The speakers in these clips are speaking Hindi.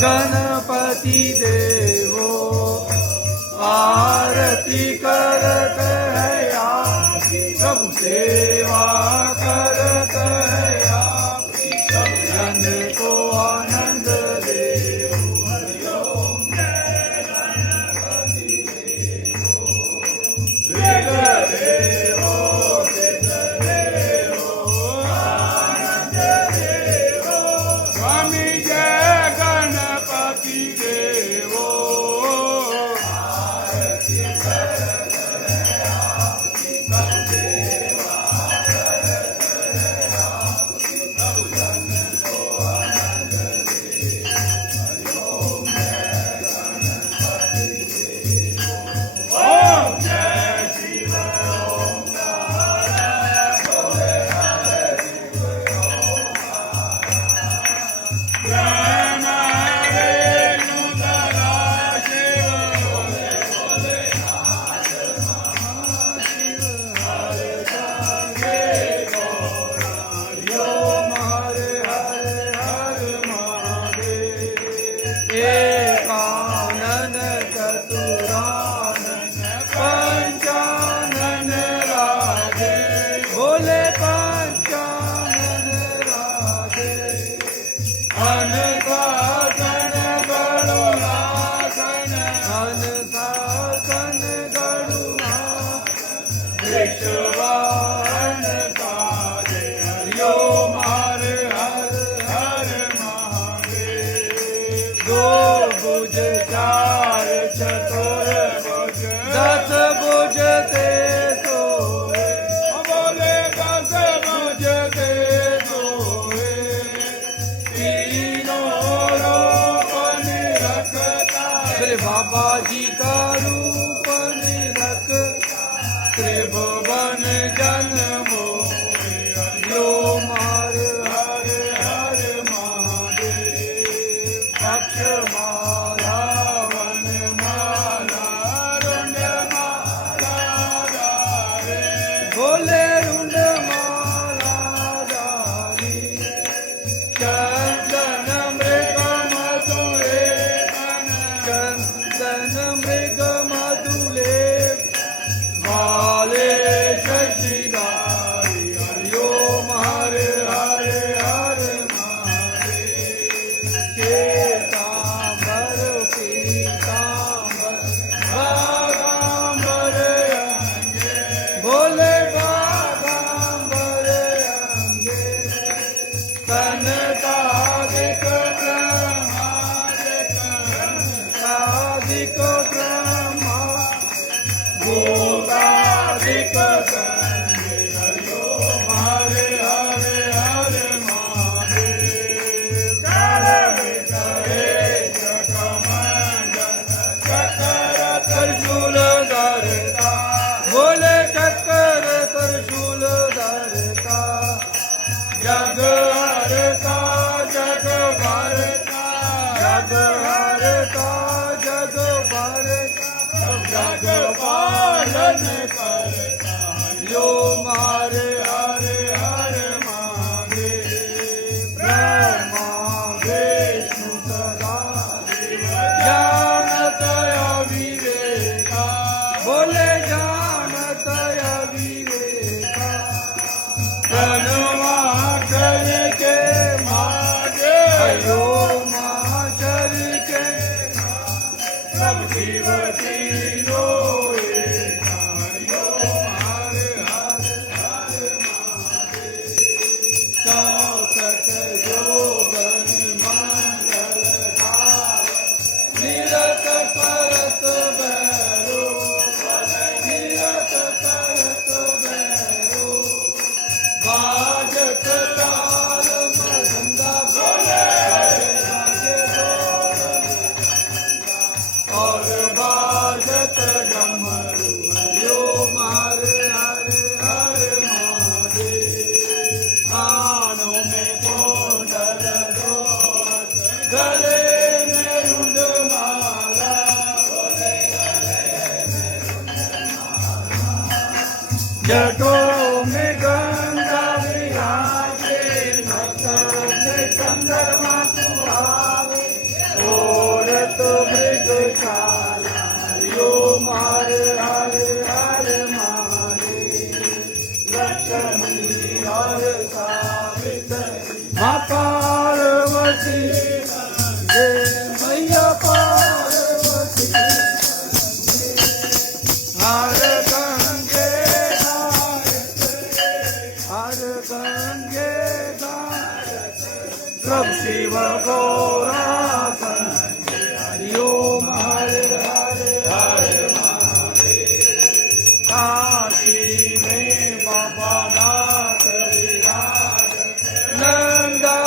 गणपती देवो आरती करत है आपकी सब सेवा करत है आपकी सब जन को आनंद देवो हरिओम जय गणपति देवो विघ्न देवो सिद्ध देवो आनंद देवो स्वामी जय गणपति देवो एकानन चतुरानन पंचानन राधे बोले पंचानन राधे अनसासन गरुणासन अनसासन गरुणासन विश्वान साधे हरिओम हर हर हर महादेव दो भुज चार चतुर भुज दस भुज ते सोए बोले दस भुज ते सोए तीनों रूप निरखता श्री बाबा जी का रूप निरखता त्रिभुवन जन मोहे हरिओम हर हर हर महादेव अक्षमाला वनमाला रुंडमाला धारे बोले रुंडमाला धारी चंदन मृग मधुले चंदन मृग मधुले माले शशिधारी हरिओम हर हर हर महादेव केतांबर पीतांबर बागांबर अंगे बोले बागांबर अंगे तनतादिक ब्रह्मादिक तनतादिक ब्रह्मा भूतादिक गंगे हरिओम हर हर हर महादेव करे जगमंडल चक्र त्रिशूल धरता बोले चक्र त्रिशूल धरता जग हरता जग भरता जग हरता जग भरता जग पालन करता हरिओम हर हर हर महादेव ब्रह्मा विष्णु सदा शिव जानत अविवेका बोले जानत अविवेका धनवाचर के मागे हरिओम आचर के सब जीव तीनों एका हरिओम हर हर हर महादेव चौसठ योगन मंगल धार निरत करत भैरो निरत करत भैरो बाजत ताल मृदंगा बोले बाजे ढोल और बाजत डमरू हरिओम हर हर हर महादेव कानों में कुंडल दोलत गले में रुंडमाला जटों में गंगा विराजे संग चंद्रमा सुहावे ओरत मृगशाला यो मार हर हर मारे लक्ष्मी हर सावित्री माँ पार्वती जय मैया पार्वती हर गंगे हर गंगे सब शिव गौरा हरि ओम हरे हरे हरे काशी में बाबा नाथ विराज नंदा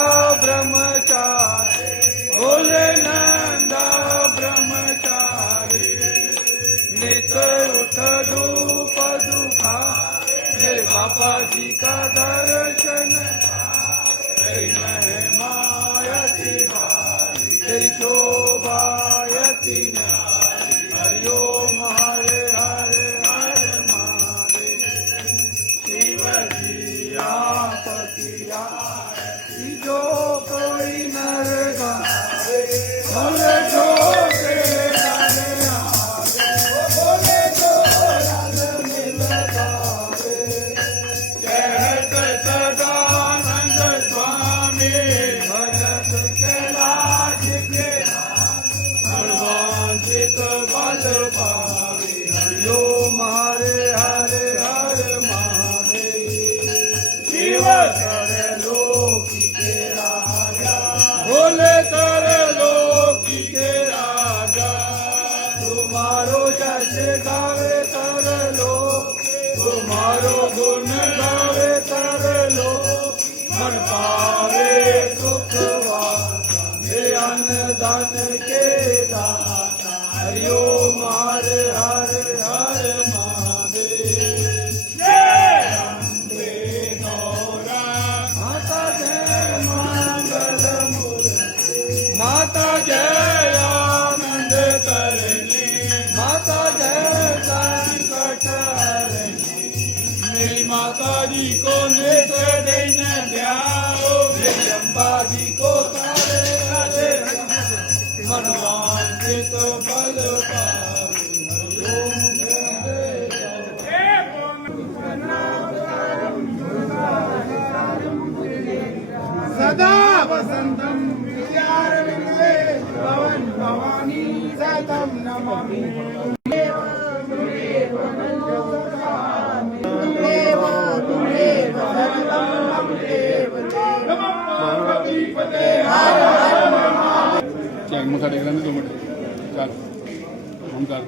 ब्रह्मचारी बोले नंदा ब्रह्मचारी नित उठ धूप दुखा मेरे बाबा जी का दर्शन तेरी महिमायति भारी तेरी शोभायति न्यारी हरि ओम हरे हरे हरे महादेव शिव जी आपकी आरती जो कोई नर गावे बोले जो तेरे गाने आवे बोले जो रंग मिल गावे कहत सदानंद स्वामी भजत कैलाश के सर्वांचित बल पावे हरि ओम हरे हरे हरे महादेव शिव कर लोकी के राजा भोले कर लोकी के राजा तुम्हारो जस गावे कर लो तुम्हारो गुण गावे कर लो मन पावे सुख वाले अन्न धन के दाता हरि ओम हरे हरे हरे महादेव जय अम्बे गौरा माता जय मंगल मूर्ति माता जय आनंद करणी माता जय संकट हरणी मेरी माता जी को नित्य दिन ध्याओ मेरी अम्बा जी को तारे राधे मनवांचित बल पावे हरि ओम सदा वसंतम विद्यारविंदे भवन भवानी सतम नमामि मग टेकला ना 2 मिनिट चाल मग चाल